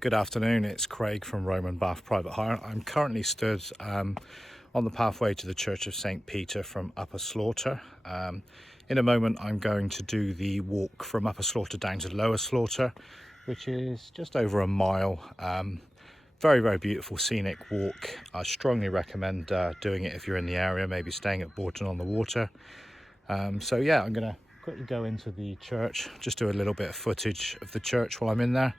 Good afternoon, it's Craig from Roman Bath Private Hire. I'm currently stood on the pathway to the Church of St. Peter from Upper Slaughter. In a moment I'm going to do the walk from Upper Slaughter down to Lower Slaughter, which is just over a mile. Very beautiful scenic walk. I strongly recommend doing it if you're in the area, maybe staying at Bourton on the Water. So yeah, I'm going to quickly go into the church, just do a little bit of footage of the church while I'm in there.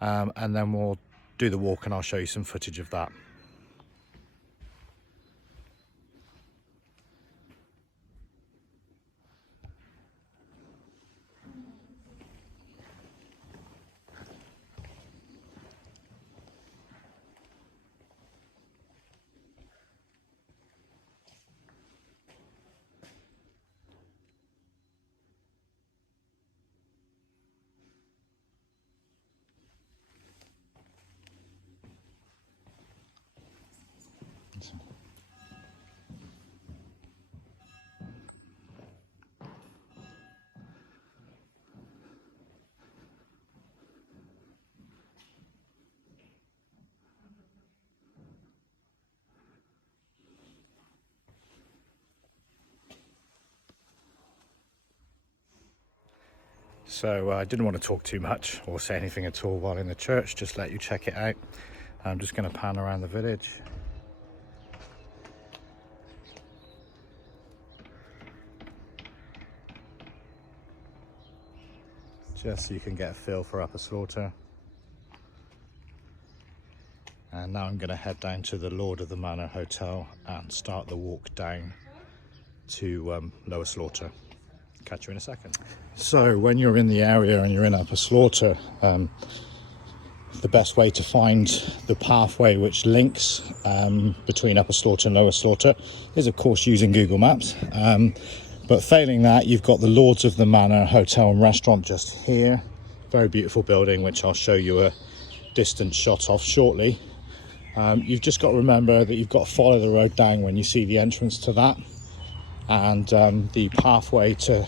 And then we'll do the walk and I'll show you some footage of that. So I didn't want to talk too much or say anything at all while in the church, just let you check it out. I'm just going to pan around the village. Just so you can get a feel for Upper Slaughter. And now I'm going to head down to the Lord of the Manor Hotel and start the walk down to Lower Slaughter. Catch you in a second. So when you're in the area and you're in Upper Slaughter, the best way to find the pathway which links between Upper Slaughter and Lower Slaughter is of course using Google Maps. But failing that, you've got the Lords of the Manor Hotel and Restaurant just here. Very beautiful building, which I'll show you a distant shot of shortly. You've just got to remember that you've got to follow the road down when you see the entrance to that. And the pathway to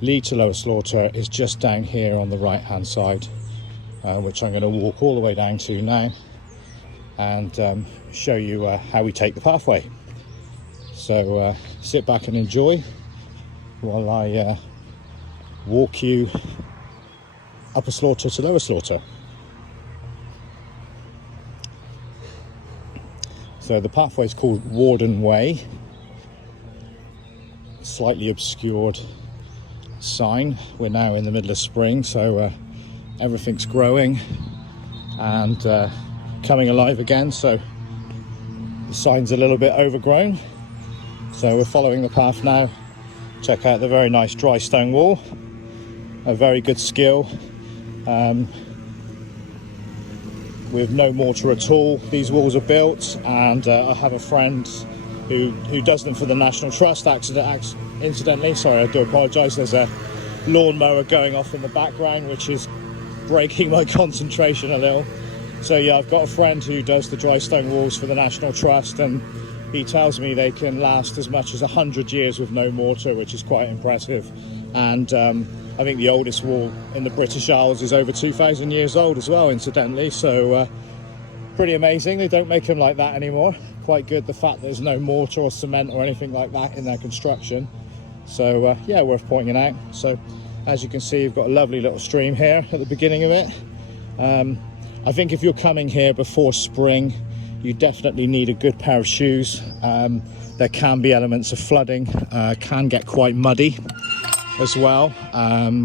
lead to Lower Slaughter is just down here on the right hand side, which I'm going to walk all the way down to now and show you how we take the pathway. So sit back and enjoy while I walk you Upper Slaughter to Lower Slaughter. So the pathway is called Warden Way. Slightly obscured sign. We're now in the middle of spring, so everything's growing and coming alive again, so the sign's a little bit overgrown. So we're following the path now. Check out the very nice dry stone wall, a very good skill with no mortar at all. These walls are built, and I have a friend who does them for the National Trust. Incidentally, sorry, I do apologise, there's a lawnmower going off in the background which is breaking my concentration a little. So yeah, I've got a friend who does the dry stone walls for the National Trust, and he tells me they can last as much as 100 years with no mortar, which is quite impressive. And I think the oldest wall in the British Isles is over 2,000 years old as well, incidentally, so pretty amazing. They don't make them like that anymore. Quite good, the fact there's no mortar or cement or anything like that in their construction. So yeah, worth pointing out. So as you can see, you've got a lovely little stream here at the beginning of it. I think if you're coming here before spring, you definitely need a good pair of shoes. There can be elements of flooding, can get quite muddy as well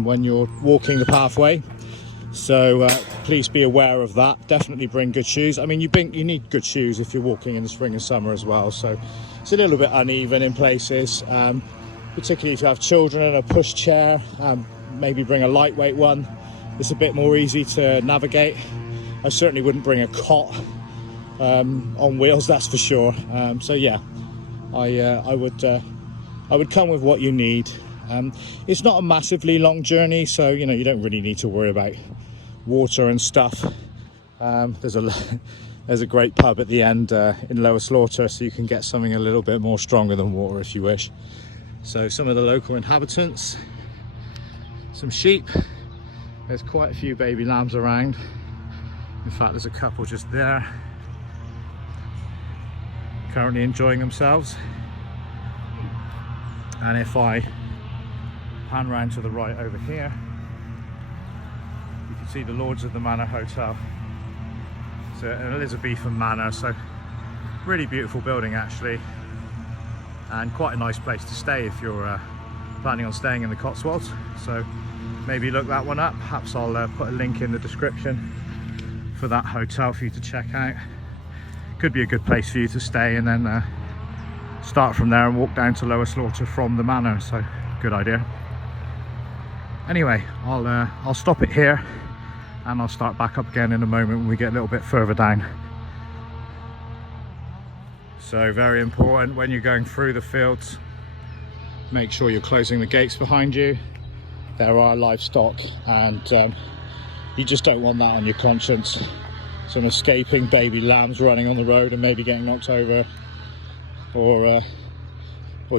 when you're walking the pathway. So please be aware of that. Definitely bring good shoes. I mean, you need good shoes if you're walking in the spring and summer as well. So it's a little bit uneven in places, particularly if you have children and a pushchair. Maybe bring a lightweight one. It's a bit more easy to navigate. I certainly wouldn't bring a cot on wheels, that's for sure. So yeah, I would come with what you need. It's not a massively long journey, so you know, you don't really need to worry about water and stuff. There's a great pub at the end in Lower Slaughter, so you can get something a little bit more stronger than water if you wish. So some of the local inhabitants, some sheep, there's quite a few baby lambs around, In fact, there's a couple just there, currently enjoying themselves. And if I pan round to the right over here, you can see the Lords of the Manor Hotel. It's an Elizabethan manor, so really beautiful building actually, and quite a nice place to stay if you're planning on staying in the Cotswolds. So maybe look that one up. Perhaps I'll put a link in the description for that hotel for you to check out. Could be a good place for you to stay, and then start from there and walk down to Lower Slaughter from the manor. So good idea. Anyway, I'll stop it here, and I'll start back up again in a moment when we get a little bit further down. So very important when you're going through the fields, make sure you're closing the gates behind you. There are livestock, and you just don't want that on your conscience. Some escaping baby lambs running on the road and maybe getting knocked over, or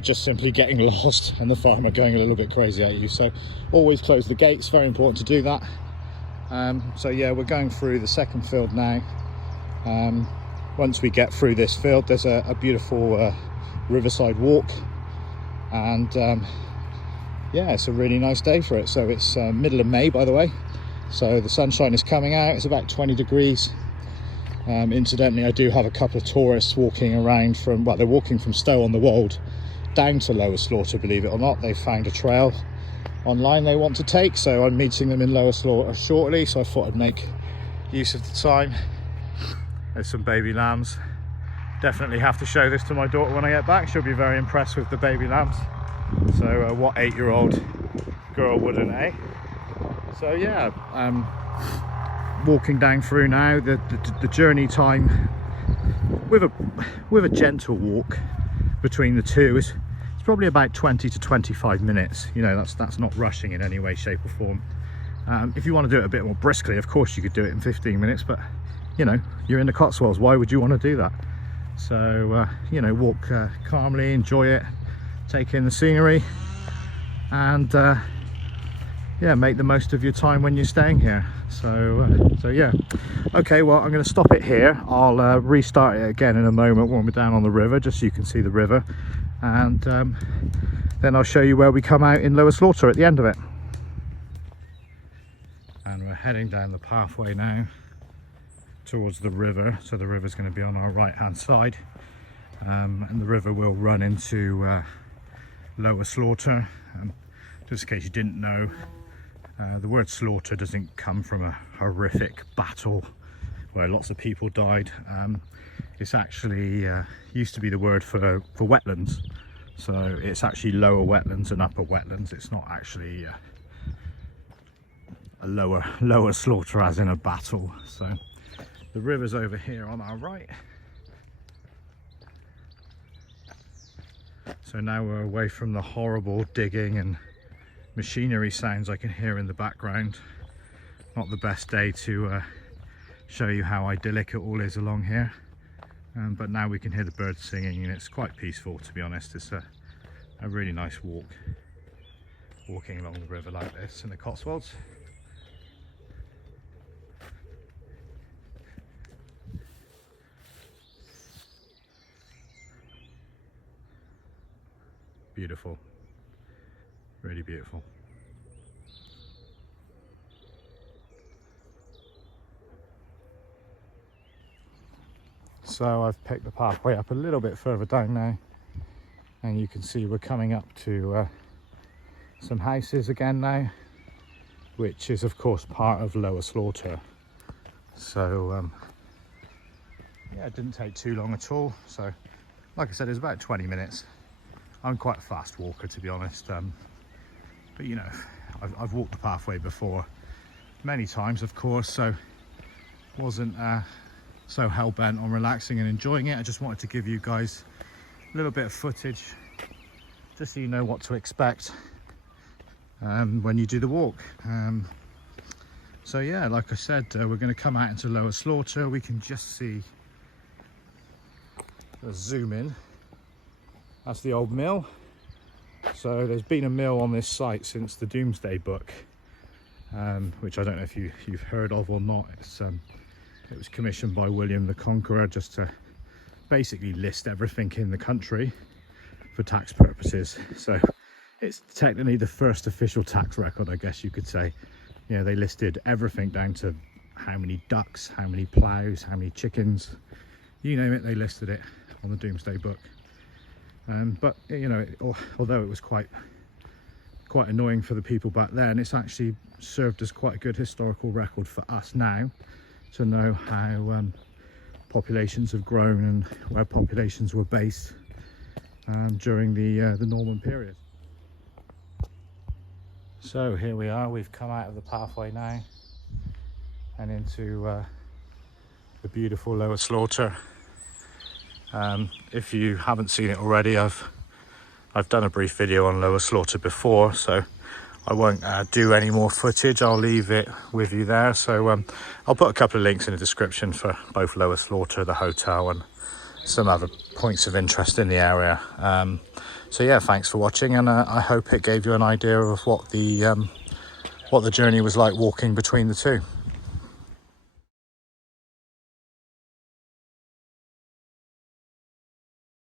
just simply getting lost and the farmer going a little bit crazy at you. So always close the gates, very important to do that. So yeah, we're going through the second field now. Once we get through this field, there's a beautiful riverside walk, and yeah, it's a really nice day for it. So it's middle of May, by the way, so the sunshine is coming out. It's about 20 degrees. Incidentally, I do have a couple of tourists walking around from, well, they're walking from Stow-on-the-Wold down to Lower Slaughter, believe it or not. They've found a trail online they want to take, so I'm meeting them in Lower Slaughter shortly, so I thought I'd make use of the time. There's some baby lambs. Definitely have to show this to my daughter when I get back. She'll be very impressed with the baby lambs. So what 8-year-old girl wouldn't, eh? So yeah, walking down through now. The journey time with a gentle walk between the two is probably about 20 to 25 minutes. You know, that's not rushing in any way, shape or form. If you want to do it a bit more briskly, of course you could do it in 15 minutes, but you know, you're in the Cotswolds, why would you want to do that? So you know, walk calmly, enjoy it, take in the scenery, and yeah, make the most of your time when you're staying here. So yeah, okay, well, I'm going to stop it here. I'll restart it again in a moment when we're down on the river, just so you can see the river, and then I'll show you where we come out in Lower Slaughter at the end of it. And we're heading down the pathway now towards the river, so the river's going to be on our right hand side, and the river will run into Lower Slaughter. Just in case you didn't know, the word slaughter doesn't come from a horrific battle where lots of people died. It's actually used to be the word for wetlands, so it's actually lower wetlands and upper wetlands. It's not actually a lower slaughter as in a battle. So the river's over here on our right. So now we're away from the horrible digging and machinery sounds I can hear in the background. Not the best day to show you how idyllic it all is along here, but now we can hear the birds singing, and it's quite peaceful, to be honest. It's a really nice walk, walking along the river like this in the Cotswolds. Beautiful, really beautiful. So I've picked the pathway up a little bit further down now, and you can see we're coming up to some houses again now, which is of course part of Lower Slaughter. So yeah, it didn't take too long at all. So like I said, it was about 20 minutes. I'm quite a fast walker, to be honest, but you know, I've walked the pathway before many times, of course, so wasn't so hell-bent on relaxing and enjoying it. I just wanted to give you guys a little bit of footage just so you know what to expect when you do the walk. So yeah, like I said, we're going to come out into Lower Slaughter. We can just see, let's zoom in. That's the old mill. So there's been a mill on this site since the Domesday Book, which I don't know if you've heard of or not. It was commissioned by William the Conqueror just to basically list everything in the country for tax purposes. So it's technically the first official tax record, I guess you could say. You know, they listed everything down to how many ducks, how many plows, how many chickens, you name it, they listed it on the Doomsday Book. But you know, although it was quite annoying for the people back then, it's actually served as quite a good historical record for us now to know how populations have grown and where populations were based during the Norman period. So here we are, we've come out of the pathway now and into the beautiful Lower Slaughter. If you haven't seen it already, I've done a brief video on Lower Slaughter before, so I won't do any more footage. I'll leave it with you there. So I'll put a couple of links in the description for both Lower Slaughter, the hotel, and some other points of interest in the area. So yeah, thanks for watching, and I hope it gave you an idea of what the journey was like walking between the two.